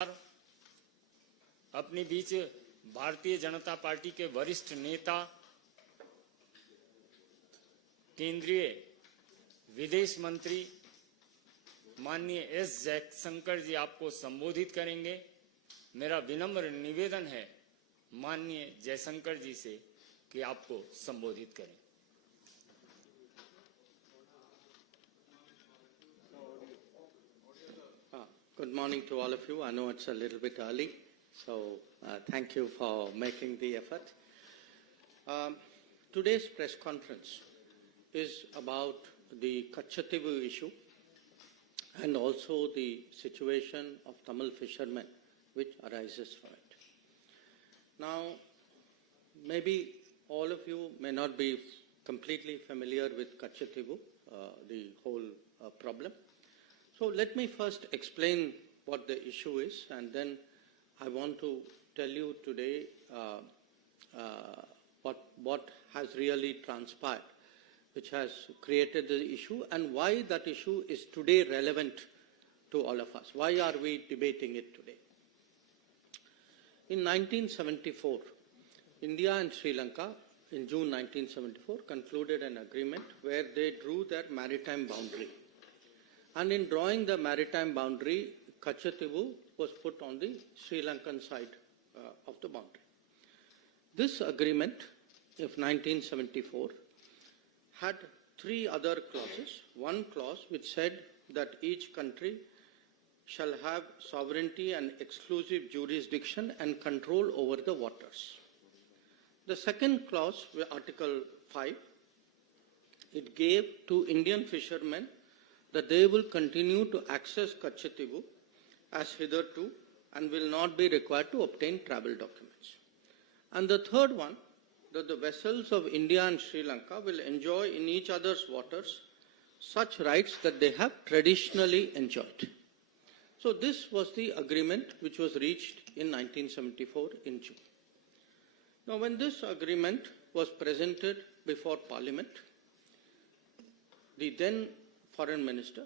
अपने बीच भारतीय जनता पार्टी के वरिष्ठ नेता केंद्रीय विदेश मंत्री माननीय एस जयशंकर जी आपको संबोधित करेंगे। मेरा विनम्र निवेदन है माननीय जयशंकर जी से कि आपको संबोधित करें। Good morning to all of you. I know it's a little bit early, so thank you for making the effort. Today's press conference is about the Katchatheevu issue and also the situation of Tamil fishermen which arises from it. Now, maybe all of you may not be completely familiar with Katchatheevu, the whole problem. So let me first explain what the issue is, and then I want to tell you today what has really transpired, which has created the issue, and why that issue is today relevant to all of us. Why are we debating it today? In 1974, India and Sri Lanka, in June 1974, concluded an agreement where they drew their maritime boundary. And in drawing the maritime boundary, Katchatheevu was put on the Sri Lankan side of the boundary. This agreement of 1974 had three other clauses. One clause which said that each country shall have sovereignty and exclusive jurisdiction and control over the waters. The second clause, Article 5, it gave to Indian fishermen that they will continue to access Katchatheevu as hitherto and will not be required to obtain travel documents. And the third one, that the vessels of India and Sri Lanka will enjoy in each other's waters such rights that they have traditionally enjoyed. So this was the agreement which was reached in 1974 in June. Now when this agreement was presented before Parliament, the then Foreign Minister,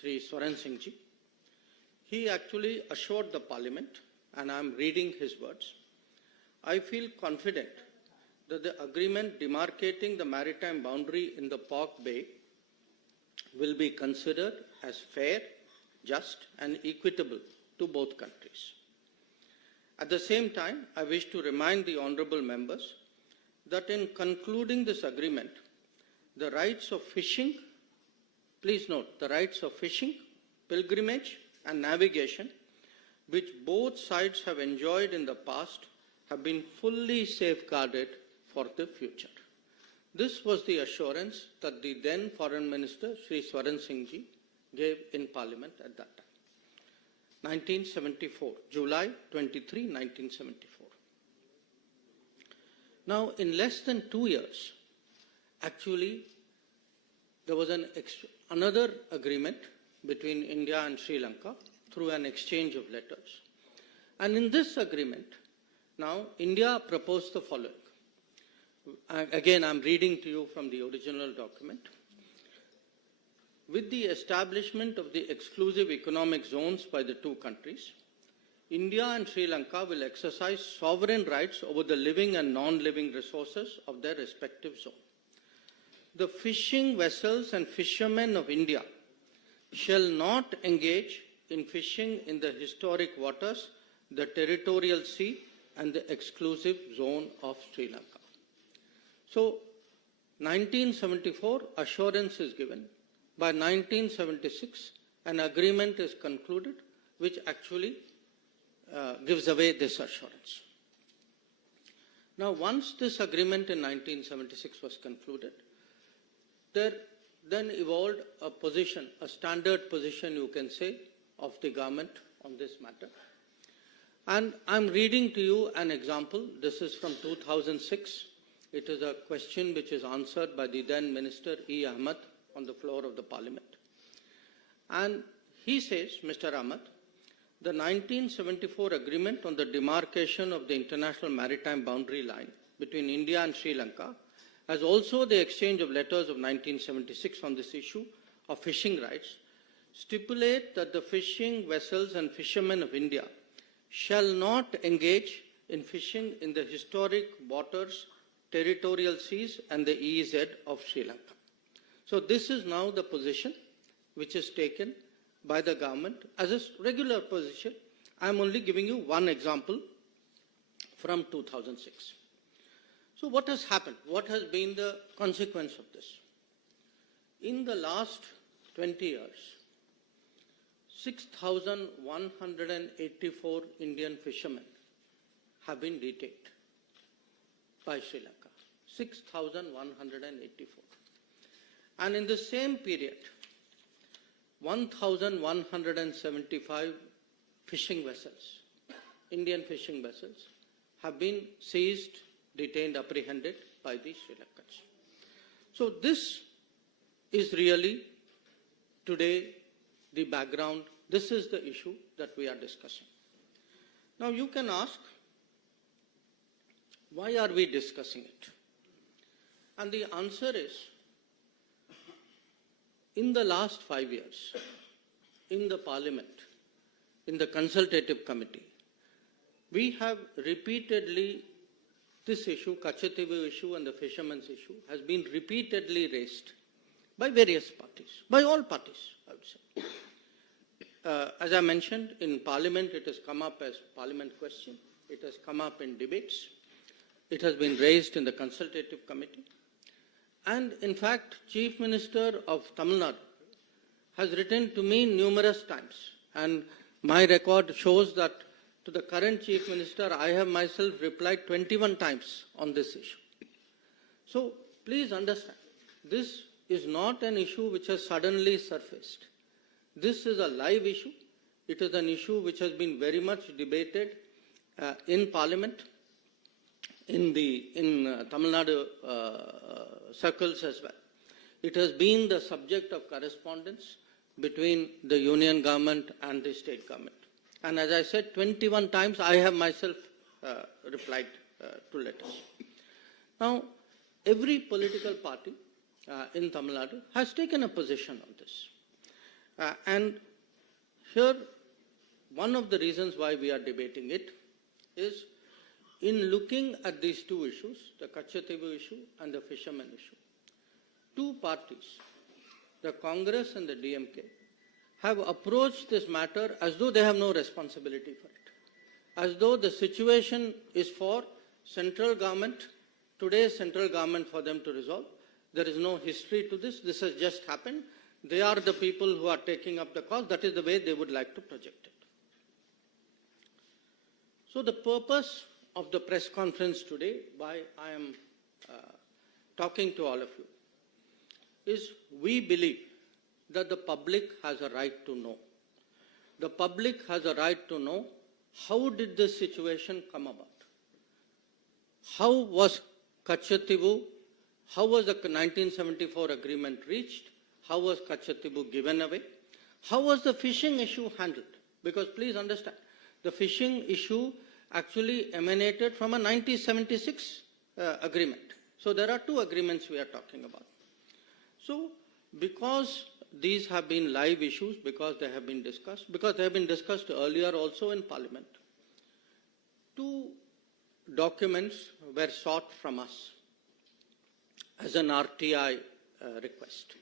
Sri Swaran Singh ji, he actually assured the Parliament, and I am reading his words, I feel confident that the agreement demarcating the maritime boundary in the Pork Bay will be considered as fair, just and equitable to both countries. At the same time, I wish to remind the honourable members that in concluding this agreement, the rights of fishing, please note, the rights of fishing, pilgrimage and navigation, which both sides have enjoyed in the past, have been fully safeguarded for the future. This was the assurance that the then Foreign Minister, Sri Swaran Singh ji, gave in Parliament at that time. 1974, July 23, 1974. Now, in less than 2 years, actually, there was another agreement between India and Sri Lanka through an exchange of letters. And in this agreement, now India proposed the following. Again, I'm reading to you from the original document. With the establishment of the exclusive economic zones by the two countries, India and Sri Lanka will exercise sovereign rights over the living and non-living resources of their respective zones. The fishing vessels and fishermen of India shall not engage in fishing in the historic waters, the territorial sea, and the exclusive zone of Sri Lanka. So, 1974, assurance is given. By 1976, an agreement is concluded which actually gives away this assurance. Now, once this agreement in 1976 was concluded, there then evolved a position, a standard position you can say, of the government on this matter. And I'm reading to you an example. This is from 2006. It is a question which is answered by the then Minister E. Ahmed on the floor of the Parliament. And he says, Mr. Ahmed, the 1974 agreement on the demarcation of the international maritime boundary line between India and Sri Lanka, as also the exchange of letters of 1976 on this issue of fishing rights, stipulate that the fishing vessels and fishermen of India shall not engage in fishing in the historic waters, territorial seas and the EEZ of Sri Lanka. So this is now the position which is taken by the government as a regular position. I am only giving you one example from 2006. So what has happened? What has been the consequence of this? In the last 20 years, 6,184 Indian fishermen have been detained by Sri Lanka. 6,184. And in the same period, 1,175 fishing vessels, Indian fishing vessels, have been seized, detained, apprehended by the Sri Lankans. So this is really today the background. This is the issue that we are discussing. Now you can ask, why are we discussing it? And the answer is, in the last 5 years, in the Parliament, in the Consultative Committee, we have repeatedly, this issue, Katchatheevu issue and the fishermen's issue, has been repeatedly raised by various parties, by all parties, I would say. As I mentioned, in Parliament, it has come up as Parliament question. It has come up in debates. It has been raised in the Consultative Committee. And in fact, Chief Minister of Tamil Nadu has written to me numerous times. And my record shows that to the current Chief Minister, I have myself replied 21 times on this issue. So please understand, this is not an issue which has suddenly surfaced. This is a live issue. It is an issue which has been very much debated in Parliament, in Tamil Nadu circles as well. It has been the subject of correspondence between the union government and the state government. And as I said, 21 times I have myself replied to letters. Now, every political party in Tamil Nadu has taken a position on this. And here, one of the reasons why we are debating it is, in looking at these two issues, the Katchatheevu issue and the fishermen issue, two parties, the Congress and the DMK, have approached this matter as though they have no responsibility for it, as though the situation is for central government, today's central government, for them to resolve. There is no history to this. This has just happened. They are the people who are taking up the cause. That is the way they would like to project it. So the purpose of the press conference today, why I am talking to all of you, is we believe that the public has a right to know. The public has a right to know, how did this situation come about? How was Katchatheevu, how was the 1974 agreement reached? How was Katchatheevu given away? How was the fishing issue handled? Because please understand, the fishing issue actually emanated from a 1976 agreement. So there are two agreements we are talking about. So because these have been live issues, because they have been discussed earlier also in Parliament, two documents were sought from us as an RTI request.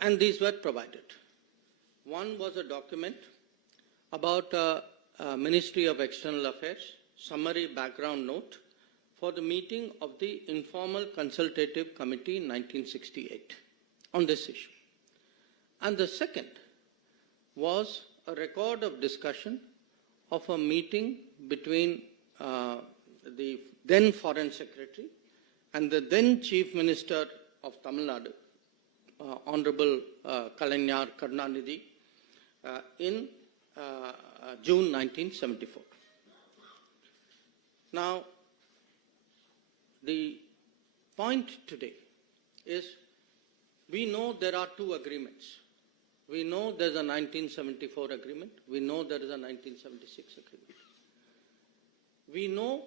And these were provided. One was a document about Ministry of External Affairs, summary background note for the meeting of the Informal Consultative Committee in 1968 on this issue. And the second was a record of discussion of a meeting between the then Foreign Secretary and the then Chief Minister of Tamil Nadu, Honorable Kalaignar Karunanidhi, in June 1974. Now, the point today is, we know there are two agreements. We know there's a 1974 agreement. We know there is a 1976 agreement. We know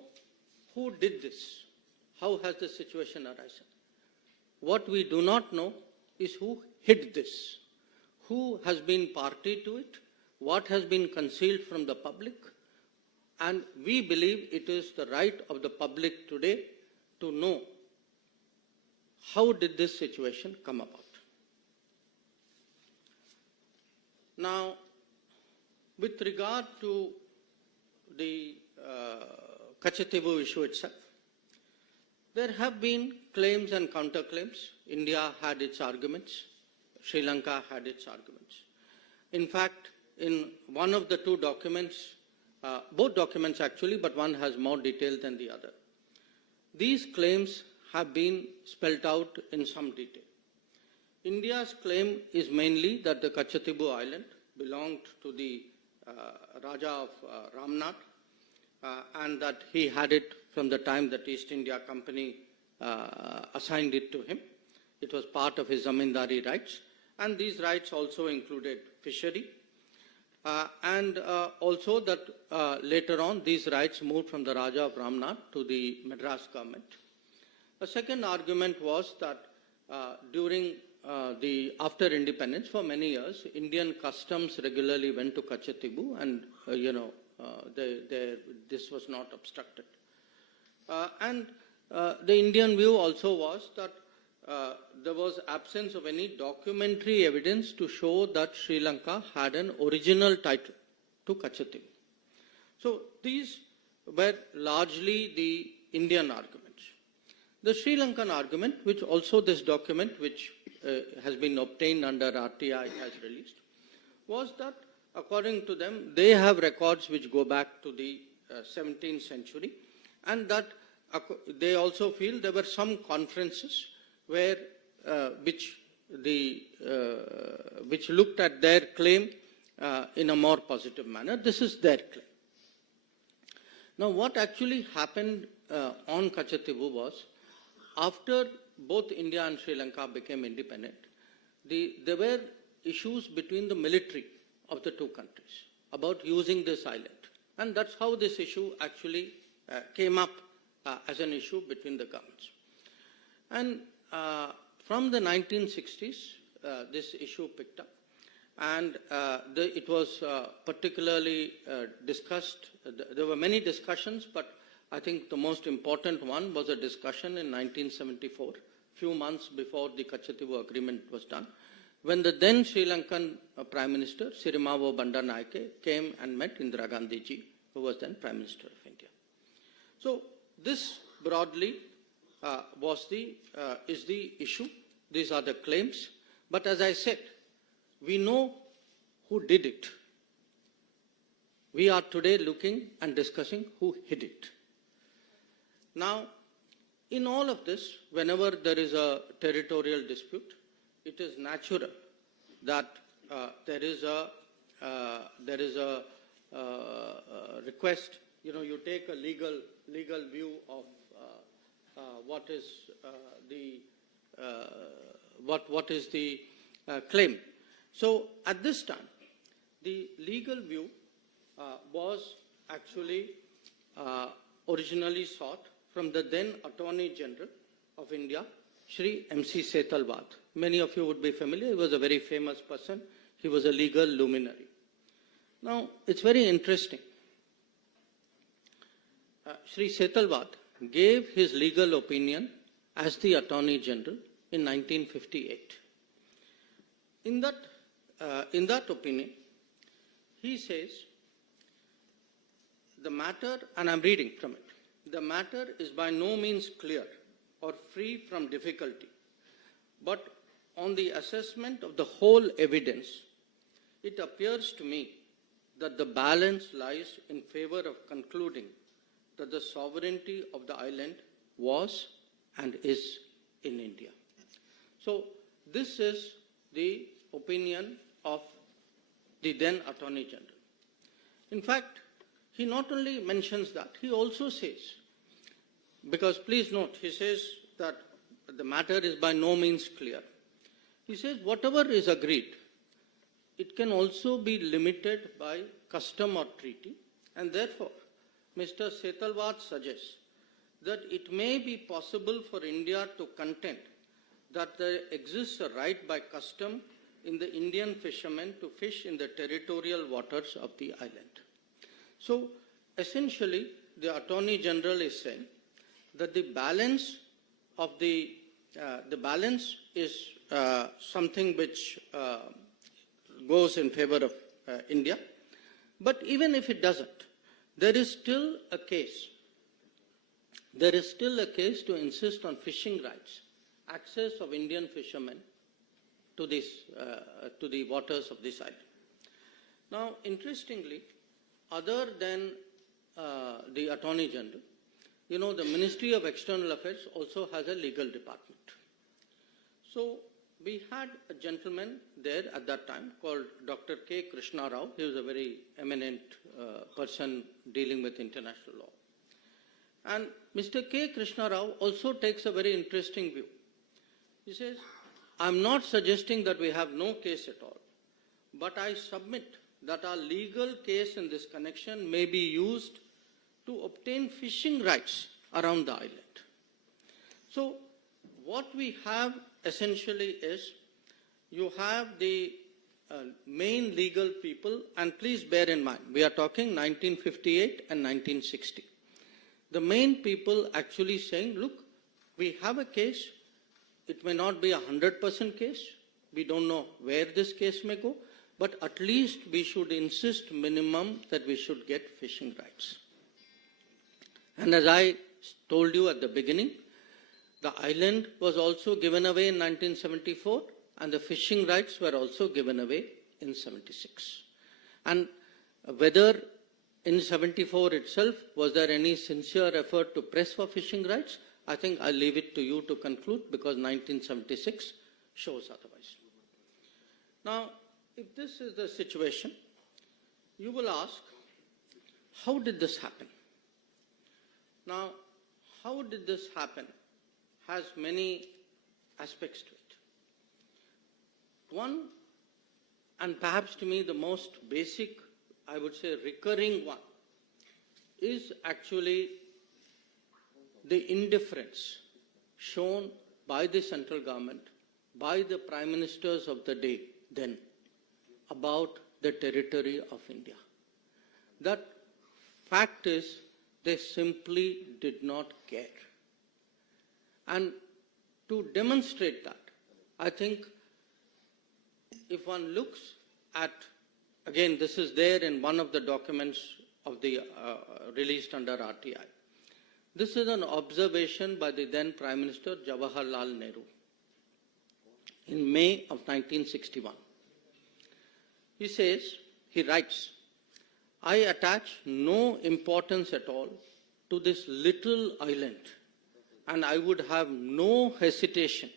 who did this. How has the situation arisen? What we do not know is who hid this, who has been party to it, what has been concealed from the public, and we believe it is the right of the public today to know how did this situation come about. Now, with regard to the Katchatheevu issue itself, there have been claims and counterclaims. India had its arguments. Sri Lanka had its arguments. In fact, in one of the two documents, both documents actually, but one has more detail than the other, these claims have been spelled out in some detail. India's claim is mainly that the Katchatheevu island belonged to the Raja of Ramnath, and that he had it from the time that East India Company assigned it to him. It was part of his zamindari rights, and these rights also included fishery, and also that later on these rights moved from the Raja of Ramnath to the Madras government. The second argument was that during after independence, for many years, Indian customs regularly went to Katchatheevu, and this was not obstructed. And the Indian view also was that there was absence of any documentary evidence to show that Sri Lanka had an original title to Katchatheevu. So these were largely the Indian arguments. The Sri Lankan argument, which also this document, which has been obtained under RTI, has released, was that according to them, they have records which go back to the 17th century, and that they also feel there were some conferences where which looked at their claim in a more positive manner. This is their claim. Now, what actually happened on Katchatheevu was, after both India and Sri Lanka became independent, there were issues between the military of the two countries about using this island. And that's how this issue actually came up as an issue between the governments. And from the 1960s, this issue picked up. And it was particularly discussed. There were many discussions, but I think the most important one was a discussion in 1974, few months before the Katchatheevu agreement was done, when the then Sri Lankan Prime Minister, Sirimavo Bandaranaike, came and met Indira Gandhi ji, who was then Prime Minister of India. So this broadly is the issue. These are the claims. But as I said, we know who did it. We are today looking and discussing who hid it. Now, in all of this, whenever there is a territorial dispute, it is natural that there is a request. You take a legal view of what is the claim. So at this time, the legal view was actually originally sought from the then Attorney General of India, Shri M.C. Setalvad. Many of you would be familiar. He was a very famous person. He was a legal luminary. Now, it's very interesting. Shri Setalvad gave his legal opinion as the Attorney General in 1958. In that opinion, he says, the matter, and I'm reading from it, the matter is by no means clear or free from difficulty, but on the assessment of the whole evidence, it appears to me that the balance lies in favor of concluding that the sovereignty of the island was and is in India. So this is the opinion of the then Attorney General. In fact, he not only mentions that, he also says, because please note, he says that the matter is by no means clear. He says whatever is agreed, it can also be limited by custom or treaty, and therefore Mr. Setalvad suggests that it may be possible for India to contend that there exists a right by custom in the Indian fishermen to fish in the territorial waters of the island. So essentially, the Attorney General is saying that the balance of the balance is something which goes in favor of India. But even if it doesn't, there is still a case. There is still a case to insist on fishing rights, access of Indian fishermen to this, to the waters of this island. Now, interestingly, other than the Attorney General, you know, the Ministry of External Affairs also has a legal department. So we had a gentleman there at that time called Dr. K. Krishna Rao. He was a very eminent person dealing with international law. And Mr. K. Krishna Rao also takes a very interesting view. He says, I'm not suggesting that we have no case at all, but I submit that our legal case in this connection may be used to obtain fishing rights around the island. So what we have essentially is, you have the main legal people, and please bear in mind, we are talking 1958 and 1960. The main people actually saying, look, we have a case, it may not be 100% case, we don't know where this case may go, but at least we should insist minimum that we should get fishing rights. And as I told you at the beginning, the island was also given away in 1974, and the fishing rights were also given away in 76. And whether in 74 itself, was there any sincere effort to press for fishing rights? I think I'll leave it to you to conclude, because 1976 shows otherwise. Now, if this is the situation, you will ask, how did this happen? Now, how did this happen has many aspects to it. One, and perhaps to me the most basic, I would say recurring one, is actually the indifference shown by the central government, by the prime ministers of the day then, about the territory of India. That fact is, they simply did not care. And to demonstrate that, I think if one looks at, again, this is there in one of the documents of the released under RTI. This is an observation by the then Prime Minister Jawaharlal Nehru in May of 1961. He says, he writes, I attach no importance at all to this little island, and I would have no hesitation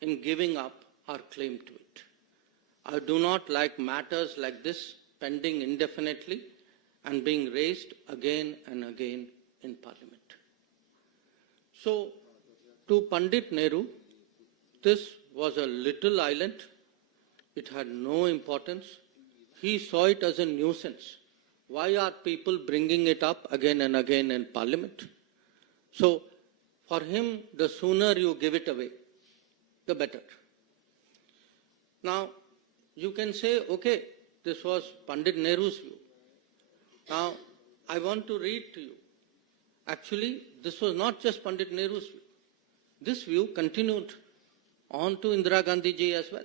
in giving up our claim to it. I do not like matters like this pending indefinitely and being raised again and again in Parliament. So, to Pandit Nehru, this was a little island. It had no importance. He saw it as a nuisance. Why are people bringing it up again and again in Parliament? So, for him, the sooner you give it away, the better. Now, you can say, okay, this was Pandit Nehru's view. Now, I want to read to you. Actually, this was not just Pandit Nehru's view. This view continued on to Indira Gandhi ji as well.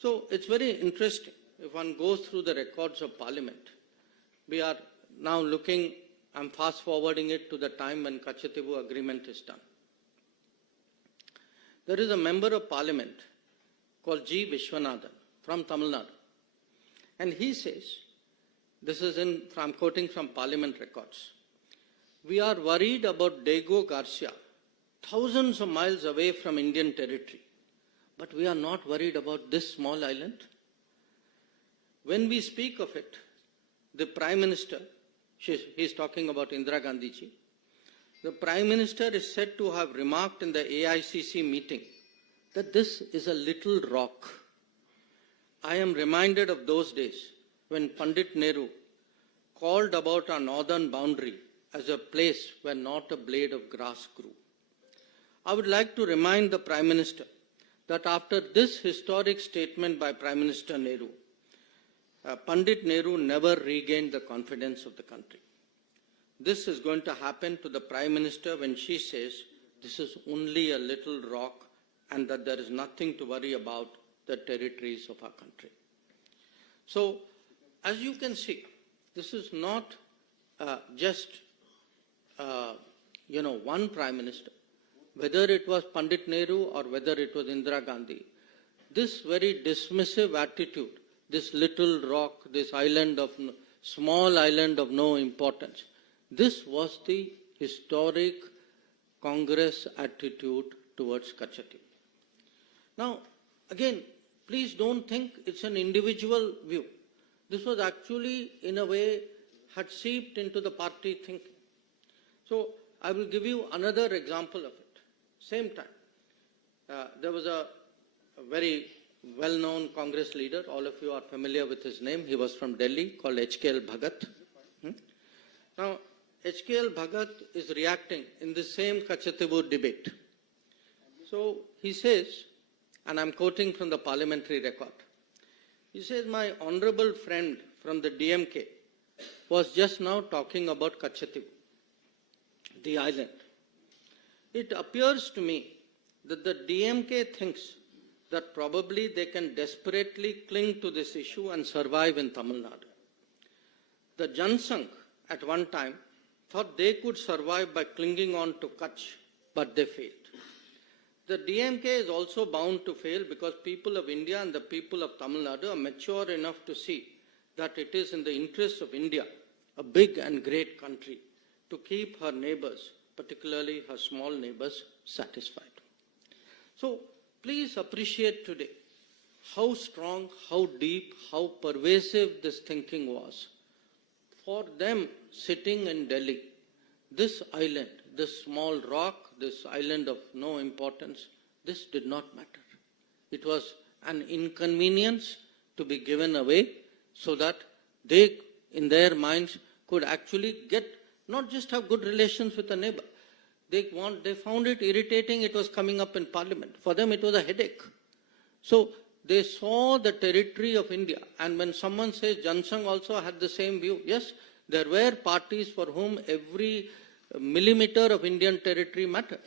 So, it's very interesting. If one goes through the records of Parliament, we are now looking, I'm fast forwarding it to the time when Katchatheevu agreement is done. There is a member of Parliament called G. Vishwanathan from Tamil Nadu. And he says, this is I'm quoting from Parliament records, we are worried about Diego Garcia, thousands of miles away from Indian territory, but we are not worried about this small island. When we speak of it, the Prime Minister, he's talking about Indira Gandhi ji, the Prime Minister is said to have remarked in the AICC meeting that this is a little rock. I am reminded of those days when Pandit Nehru called about our northern boundary as a place where not a blade of grass grew. I would like to remind the Prime Minister that after this historic statement by Prime Minister Nehru, Pandit Nehru never regained the confidence of the country. This is going to happen to the Prime Minister when she says this is only a little rock and that there is nothing to worry about the territories of our country. So, as you can see, this is not just one Prime Minister, whether it was Pandit Nehru or whether it was Indira Gandhi. This very dismissive attitude, this little rock, this small island of no importance, this was the historic Congress attitude towards Katchatheevu. Now, again, please don't think it's an individual view. This was actually, in a way, had seeped into the party thinking. So, I will give you another example of it. Same time, there was a very well-known Congress leader, all of you are familiar with his name, he was from Delhi, called HKL Bhagat. Now, HKL Bhagat is reacting in the same Katchatheevu debate. So, he says, and I'm quoting from the parliamentary record, he says, my honorable friend from the DMK was just now talking about Katchatheevu, the island. It appears to me that the DMK thinks that probably they can desperately cling to this issue and survive in Tamil Nadu. The Jaishankar at one time thought they could survive by clinging on to Kutch, but they failed. The DMK is also bound to fail because people of India and the people of Tamil Nadu are mature enough to see that it is in the interest of India, a big and great country, to keep her neighbors, particularly her small neighbors, satisfied. So, please appreciate today how strong, how deep, how pervasive this thinking was. For them sitting in Delhi, this island, this small rock, this island of no importance, this did not matter. It was an inconvenience to be given away so that they, in their minds, could actually not just have good relations with a neighbor. They found it irritating, it was coming up in parliament. For them, it was a headache. So, they saw the territory of India. And when someone says Jaishankar also had the same view, yes, there were parties for whom every millimeter of Indian territory mattered.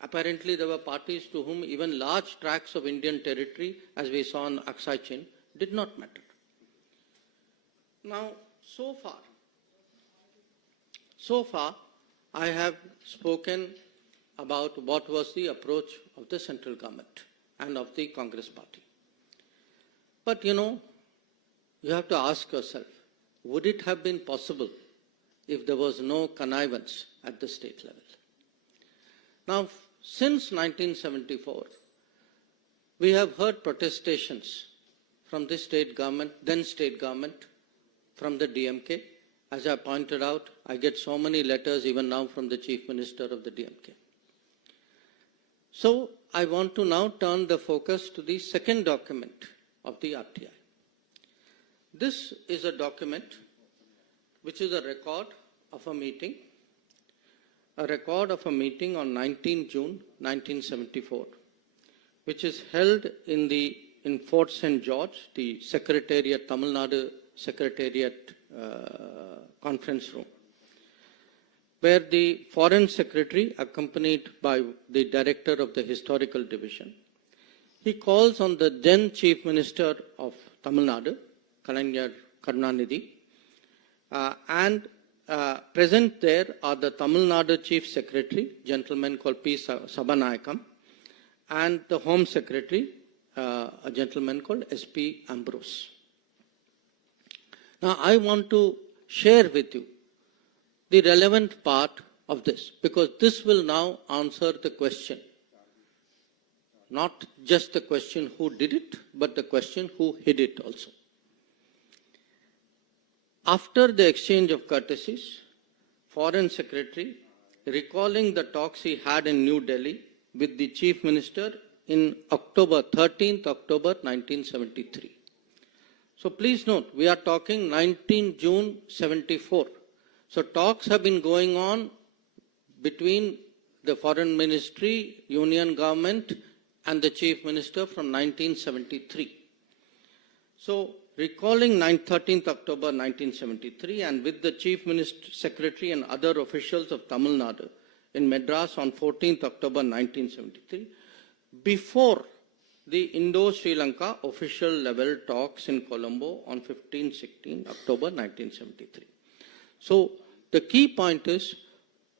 Apparently, there were parties to whom even large tracts of Indian territory, as we saw in Aksai Chin, did not matter. Now, so far, I have spoken about what was the approach of the central government and of the Congress party. But you have to ask yourself, would it have been possible if there was no connivance at the state level? Now, since 1974, we have heard protestations from the state government, then state government, from the DMK. As I pointed out, I get so many letters even now from the Chief Minister of the DMK. So, I want to now turn the focus to the second document of the RTI. This is a document which is a record of a meeting on 19 June 1974, which is held in Fort St. George, the Secretariat, Tamil Nadu Secretariat conference room, where the Foreign Secretary, accompanied by the Director of the Historical Division, he calls on the then Chief Minister of Tamil Nadu, Kalaignar Karunanidhi, and present there are the Tamil Nadu Chief Secretary, gentleman called P. Sabanayakam, and the Home Secretary, a gentleman called S.P. Ambrose. Now, I want to share with you the relevant part of this, because this will now answer the question, not just the question who did it, but the question who hid it also. After the exchange of courtesies, Foreign Secretary, recalling the talks he had in New Delhi with the Chief Minister in 13th October 1973. So please note, we are talking 19 June 74. So talks have been going on between the Foreign Ministry, Union Government and the Chief Minister from 1973. So, recalling 13th October 1973 and with the Chief Minister, Secretary and other officials of Tamil Nadu in Madras on 14th October 1973, before the Indo-Sri Lanka official level talks in Colombo on 15-16 October 1973. So, the key point is,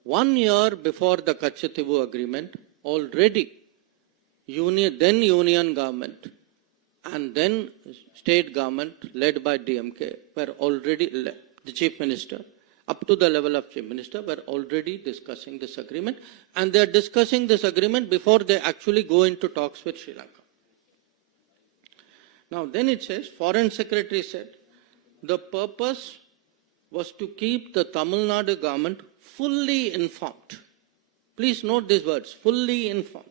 1 year before the Katchatheevu agreement, already then Union government and then state government led by DMK were already, the Chief Minister, up to the level of Chief Minister, were already discussing this agreement, and they are discussing this agreement before they actually go into talks with Sri Lanka. Now then it says, Foreign Secretary said, the purpose was to keep the Tamil Nadu government fully informed. Please note these words, fully informed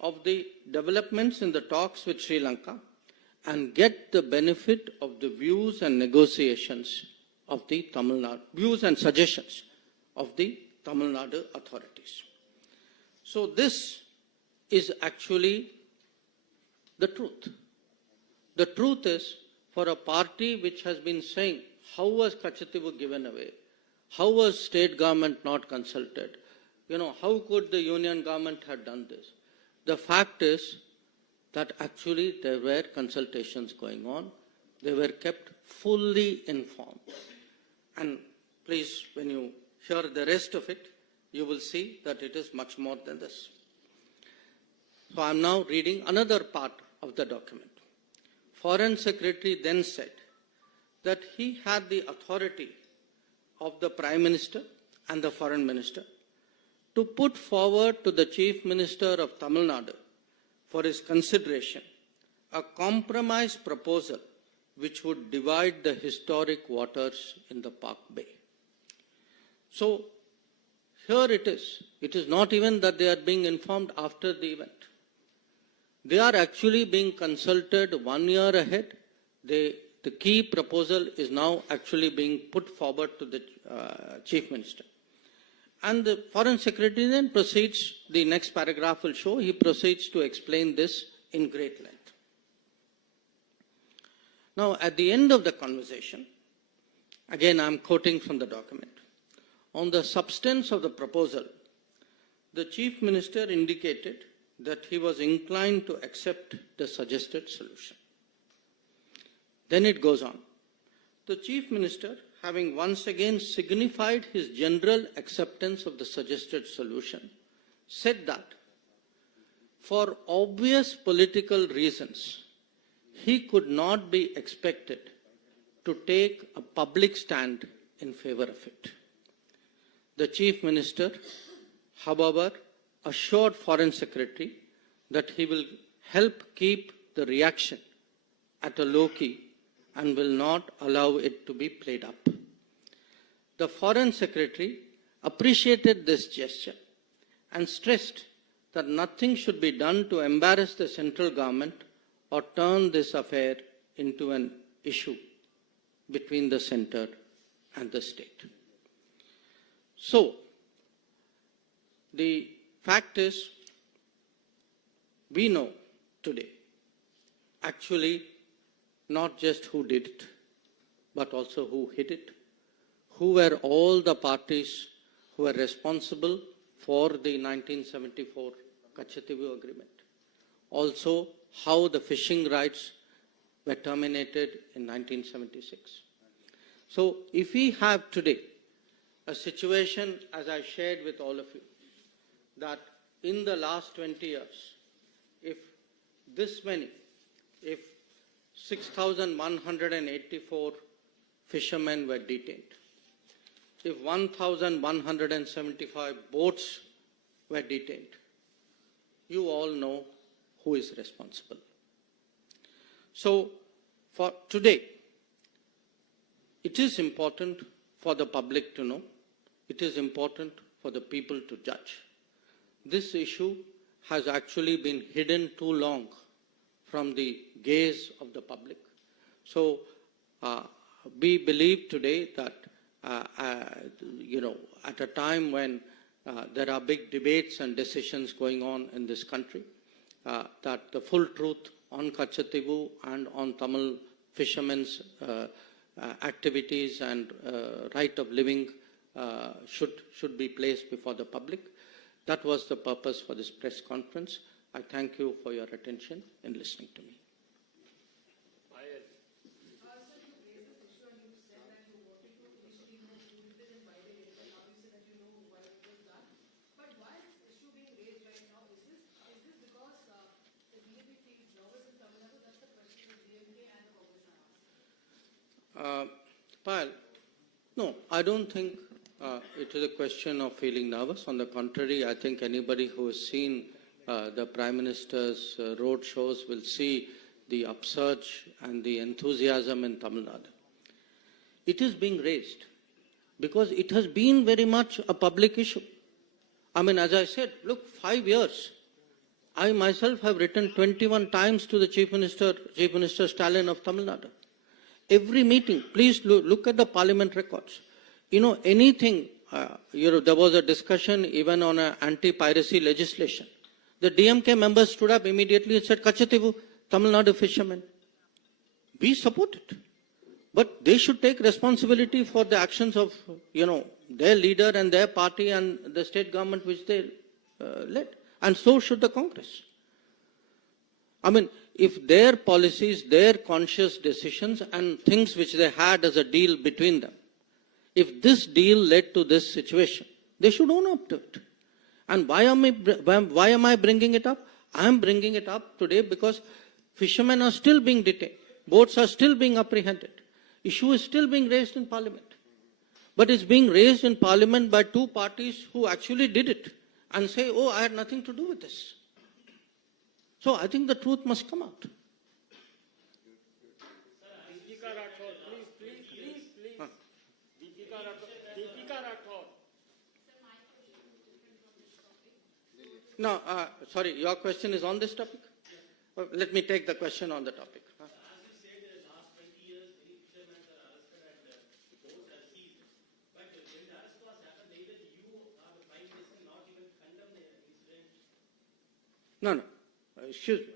of the developments in the talks with Sri Lanka and get the benefit of the views and negotiations of the Tamil Nadu, views and suggestions of the Tamil Nadu authorities. So this is actually the truth. The truth is, for a party which has been saying, how was Katchatheevu given away? How was state government not consulted? How could the union government have done this? The fact is that actually there were consultations going on. They were kept fully informed. And please, when you hear the rest of it, you will see that it is much more than this. So I am now reading another part of the document. Foreign Secretary then said that he had the authority of the Prime Minister and the Foreign Minister to put forward to the Chief Minister of Tamil Nadu for his consideration a compromise proposal which would divide the historic waters in the Park Bay. So here it is. It is not even that they are being informed after the event. They are actually being consulted 1 year ahead. The key proposal is now actually being put forward to the Chief Minister. And the Foreign Secretary then proceeds, the next paragraph will show, he proceeds to explain this in great length. Now, at the end of the conversation, again I am quoting from the document, on the substance of the proposal, the Chief Minister indicated that he was inclined to accept the suggested solution. Then it goes on. The Chief Minister, having once again signified his general acceptance of the suggested solution, said that for obvious political reasons, he could not be expected to take a public stand in favor of it. The Chief Minister, however, assured Foreign Secretary that he will help keep the reaction at a low key and will not allow it to be played up. The Foreign Secretary appreciated this gesture and stressed that nothing should be done to embarrass the central government or turn this affair into an issue between the center and the state. So, the fact is, we know today actually not just who did it, but also who hid it, who were all the parties who were responsible for the 1974 Katchatheevu agreement. Also, how the fishing rights were terminated in 1976. So, if we have today a situation, as I shared with all of you, that in the last 20 years, if 6,184 fishermen were detained, if 1,175 boats were detained, you all know who is responsible. So, for today, it is important for the public to know, it is important for the people to judge. This issue has actually been hidden too long from the gaze of the public. So, we believe today that, at a time when there are big debates and decisions going on in this country, that the full truth on Katchatheevu and on Tamil fishermen's activities and right of living should be placed before the public. That was the purpose for this press conference. I thank you for your attention in listening to me. Payal, no, I don't think it is a question of feeling nervous. On the contrary, I think anybody who has seen the Prime Minister's road shows will see the upsurge and the enthusiasm in Tamil Nadu. It is being raised because it has been very much a public issue. I mean, as I said, look, 5 years. I myself have written 21 times to the Chief Minister Stalin of Tamil Nadu. Every meeting, please look at the parliament records. Anything, there was a discussion even on an anti-piracy legislation. The DMK members stood up immediately and said, Katchatheevu, Tamil Nadu fishermen, we support it. But they should take responsibility for the actions of, their leader and their party and the state government which they led. And so should the Congress. I mean, if their policies, their conscious decisions and things which they had as a deal between them, if this deal led to this situation, they should own up to it. And why am I bringing it up? I am bringing it up today because fishermen are still being detained. Boats are still being apprehended. Issue is still being raised in Parliament. But it's being raised in Parliament by two parties who actually did it and say, oh, I had nothing to do with this. So I think the truth must come out. No, sorry, your question is on this topic? Let me take the question on the topic. No. Excuse me.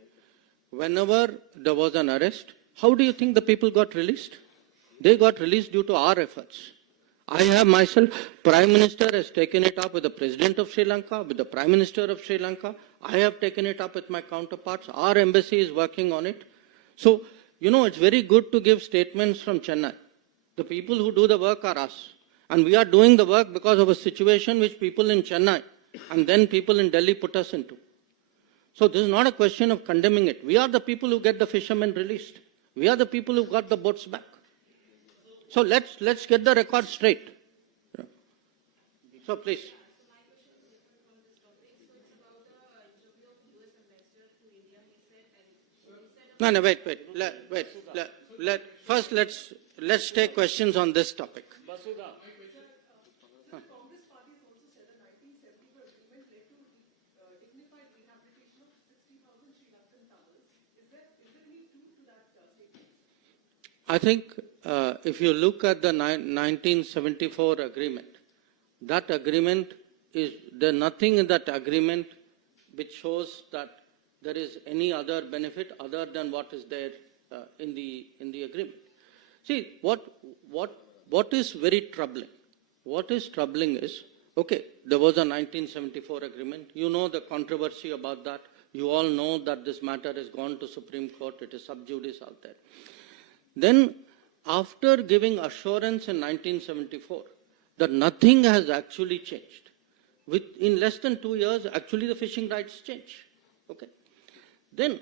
Whenever there was an arrest, how do you think the people got released? They got released due to our efforts. I have myself, Prime Minister has taken it up with the President of Sri Lanka, with the Prime Minister of Sri Lanka. I have taken it up with my counterparts. Our embassy is working on it. So, it's very good to give statements from Chennai. The people who do the work are us. And we are doing the work because of a situation which people in Chennai and then people in Delhi put us into. So this is not a question of condemning it. We are the people who get the fishermen released. We are the people who got the boats back. So let's get the record straight. So please. No, wait. First, let's take questions on this topic. I think if you look at the 1974 agreement, that agreement there's nothing in that agreement which shows that there is any other benefit other than what is there in the agreement. See, what is very troubling? What is troubling is, okay, there was a 1974 agreement. You know the controversy about that. You all know that this matter has gone to Supreme Court. It is sub judice out there. Then, after giving assurance in 1974 that nothing has actually changed, in less than 2 years, actually the fishing rights change. Okay. Then,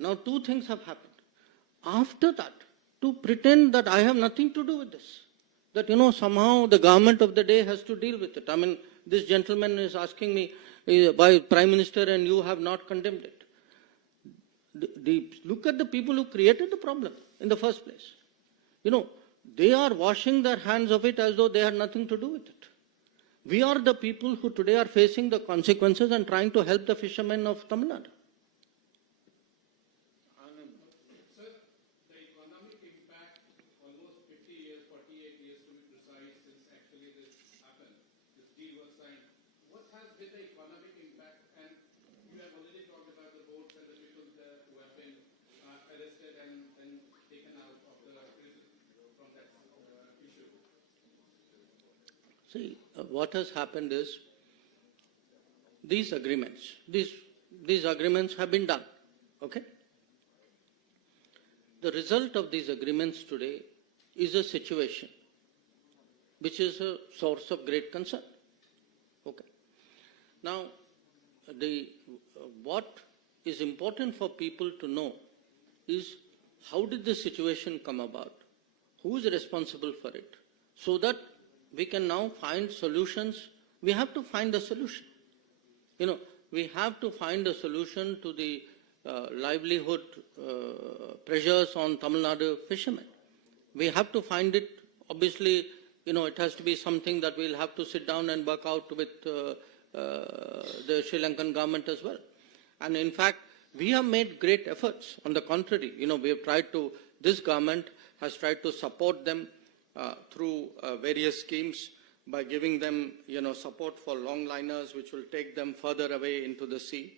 now two things have happened. After that, to pretend that I have nothing to do with this, that, somehow the government of the day has to deal with it. I mean, this gentleman is asking me, why Prime Minister and you have not condemned it. Look at the people who created the problem in the first place. They are washing their hands of it as though they had nothing to do with it. We are the people who today are facing the consequences and trying to help the fishermen of Tamil Nadu. Sir, the economic impact, almost 50 years, 48 years to be precise, since actually this happened, this deal was signed. What has been the economic impact? And you have already talked about the boats and the See, what has happened is these agreements have been done, okay? The result of these agreements today is a situation which is a source of great concern, okay? Now, what is important for people to know is how did this situation come about? Who is responsible for it? So that we can now find solutions. We have to find a solution. We have to find a solution to the livelihood pressures on Tamil Nadu fishermen. We have to find it. Obviously, it has to be something that we'll have to sit down and work out with the Sri Lankan government as well. And in fact, we have made great efforts. On the contrary, we have tried to, this government has tried to support them through various schemes by giving them, support for longliners which will take them further away into the sea,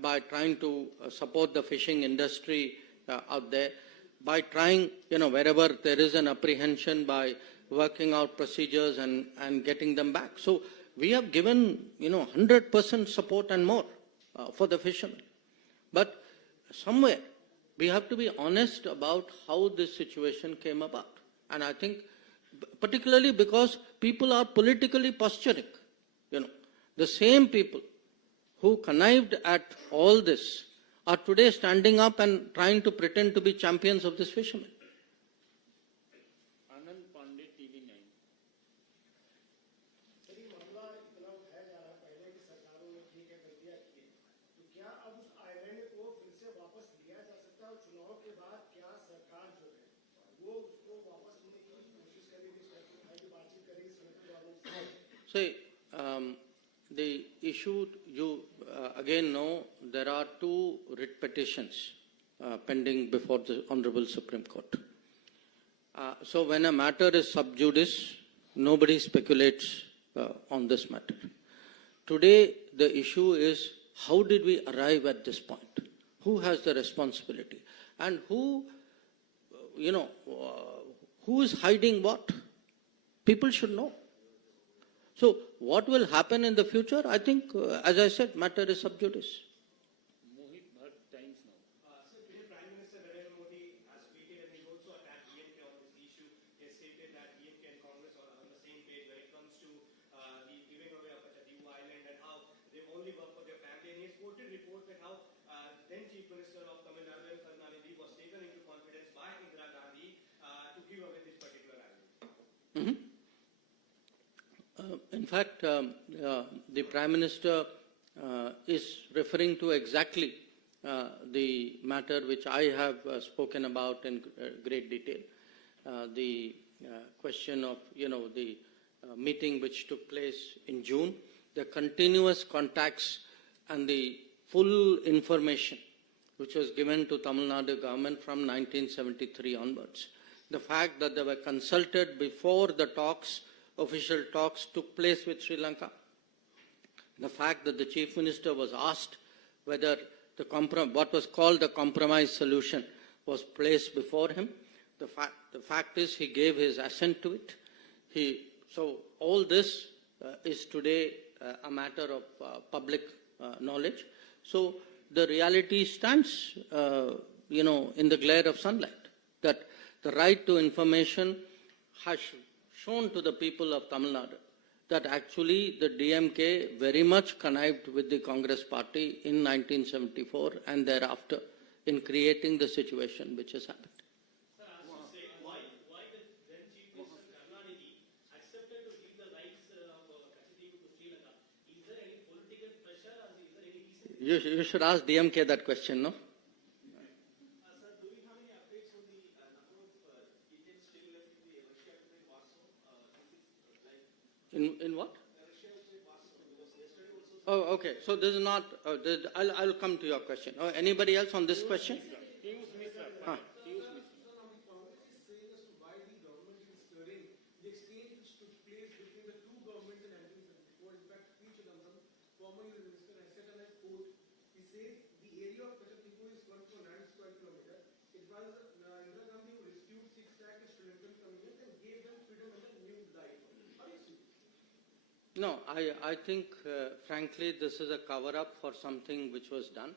by trying to support the fishing industry out there, by trying, wherever there is an apprehension, by working out procedures and getting them back. So we have given, 100% support and more for the fishermen. But somewhere we have to be honest about how this situation came about. And I think particularly because people are politically posturing, the same people who connived at all this are today standing up and trying to pretend to be champions of this fishermen. Anand Pandey TV 9 यदि मामला इतना उठाया जा रहा है पहले की सरकारों ने ठीक है गलतियां की तो क्या अब उस आइलैंड को फिर से वापस लिया जा सकता है और चुनाव के बाद क्या सरकार जो है वो उसको वापस लेने की कोशिश करेगी बातचीत करेगी श्रीलंकन वालों से? See, the issue, you again know, there are two writ petitions pending before the Honorable Supreme Court. So when a matter is sub judice, nobody speculates on this matter. Today, the issue is how did we arrive at this point? Who has the responsibility? And who is hiding what? People should know. So what will happen in the future? I think, as I said, matter is sub judice. Mohit Bhatt times now Sir, today Prime Minister Narendra Modi has tweeted and he also attacked DMK on this issue. He has stated that DMK and Congress are on the same page when it comes to the giving away of Katchatheevu Island and how they only work for their family. And he has quoted reports that how then Chief Minister of Tamil Nadu and Karnataka was taken into confidence by Indira Gandhi to give away this particular island. Mm-hmm. In fact, the Prime Minister is referring to exactly the matter which I have spoken about in great detail. The question of, the meeting which took place in June, the continuous contacts and the full information which was given to Tamil Nadu government from 1973 onwards. The fact that they were consulted before the official talks took place with Sri Lanka. The fact that the Chief Minister was asked whether what was called the compromise solution was placed before him. The fact is he gave his assent to it. So all this is today a matter of public knowledge. So the reality stands, in the glare of sunlight, that the right to information has shown to the people of Tamil Nadu that actually the DMK very much connived with the Congress party in 1974 and thereafter in creating the situation which has happened. Sir, I was to say, why the then Chief Minister Karnataka accepted to give the rights of Katchatheevu to Sri Lanka? Is there any political pressure or is there any reason? You should ask DMK that question, no? Sir, do we have any updates on the number of Indians still left in the Russia-Ukraine war zone? In what? Oh, okay. So this is not. I'll come to your question. Anybody else on this question? Piyush Mishra हाँ. Piyush Mishra No, I think, frankly, this is a cover-up for something which was done.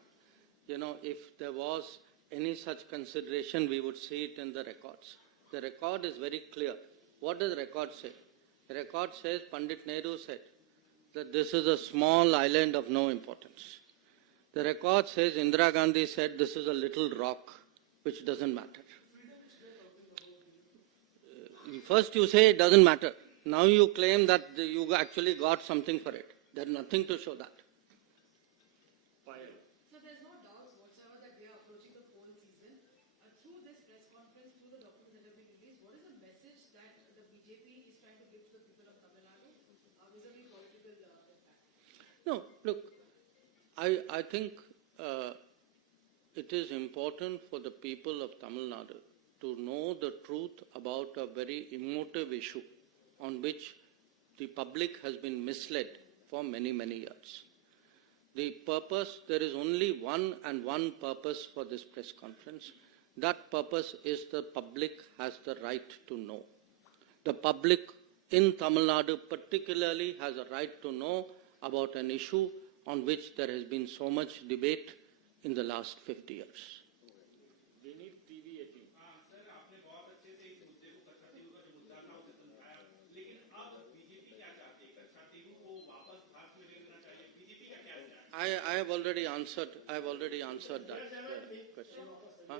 You know, if there was any such consideration, we would see it in the records. The record is very clear. What does the record say? The record says, Pandit Nehru said that this is a small island of no importance. The record says Indira Gandhi said this is a little rock which doesn't matter. First you say it doesn't matter. Now you claim that you actually got something for it. There's nothing to show that. So there's no doubt whatsoever that we are approaching the poll season. Through this press conference, through the documents that have been released, what is the message that the BJP is trying to give to the people of Tamil Nadu vis-a-vis political impact? No, look, I think it is important for the people of Tamil Nadu to know the truth about a very emotive issue on which the public has been misled for many, many years. The purpose, there is only one purpose for this press conference. That purpose is the public has the right to know. The public in Tamil Nadu particularly has a right to know about an issue on which there has been so much debate in the last 50 years. We need TV 18. Sir आपने बहुत अच्छे से इस मुद्दे को कच्छातीवु का जो मुद्दा था उसे समझाया, लेकिन अब बीजेपी क्या चाहती है? कच्छातीवु को वापस भारत में ले लेना चाहिए। बीजेपी का क्या चाहती है? I have already answered that question. Huh?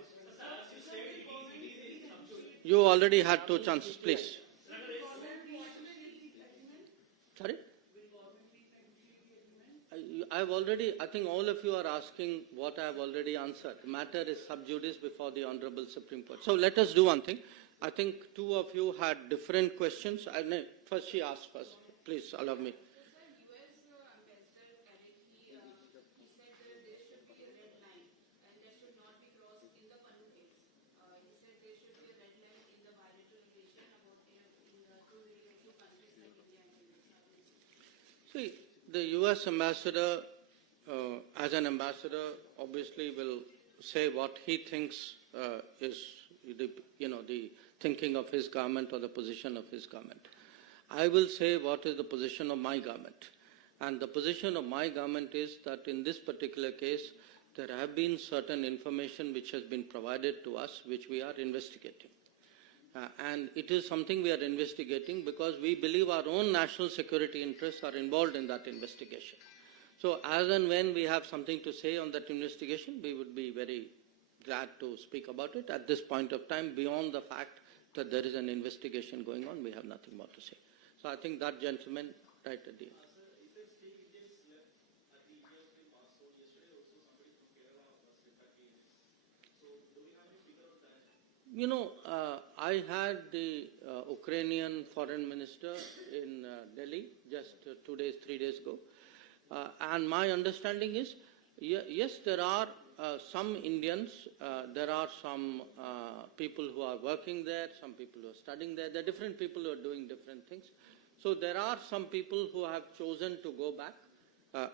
You already had two chances, please. Sorry? I think all of you are asking what I have already answered. The matter is sub judice before the Honorable Supreme Court. So let us do one thing. I think two of you had different questions. First she asked first. Please allow me. See, the US ambassador, as an ambassador, obviously will say what he thinks is the thinking of his government or the position of his government. I will say what is the position of my government. And the position of my government is that in this particular case, there have been certain information which has been provided to us, which we are investigating. And it is something we are investigating because we believe our own national security interests are involved in that investigation. So as and when we have something to say on that investigation, we would be very glad to speak about it. At this point of time, beyond the fact that there is an investigation going on, we have nothing more to say. So I think that gentleman right at the end. You know, I had the Ukrainian foreign minister in Delhi just 2 days, 3 days ago. And my understanding is, yes, there are some Indians, there are some people who are working there, some people who are studying there. There are different people who are doing different things. So there are some people who have chosen to go back.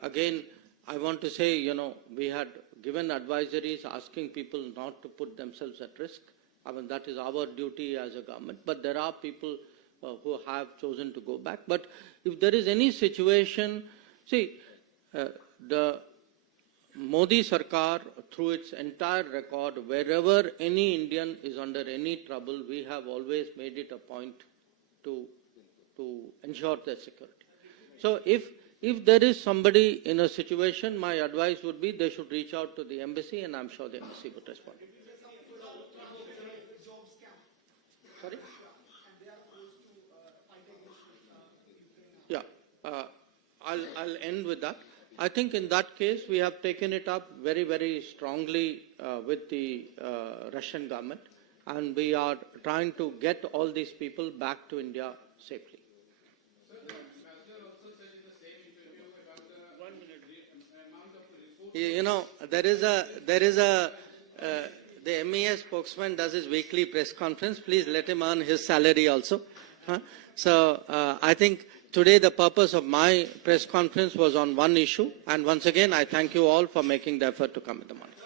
Again, I want to say, you know, we had given advisories asking people not to put themselves at risk. I mean, that is our duty as a government. But there are people who have chosen to go back. But if there is any situation, see, the Modi Sarkar, through its entire record, wherever any Indian is under any trouble, we have always made it a point to ensure their security. So if there is somebody in a situation, my advice would be they should reach out to the embassy, and I'm sure the embassy would respond. Sorry? Yeah, I'll end with that. I think in that case, we have taken it up very, very strongly with the Russian government, and we are trying to get all these people back to India safely. Sir, the ambassador also said in the same interview about the 1 minute. amount of resources. You know, the MES spokesman does his weekly press conference. Please let him earn his salary also. So I think today the purpose of my press conference was on one issue. And once again, I thank you all for making the effort to come in the morning.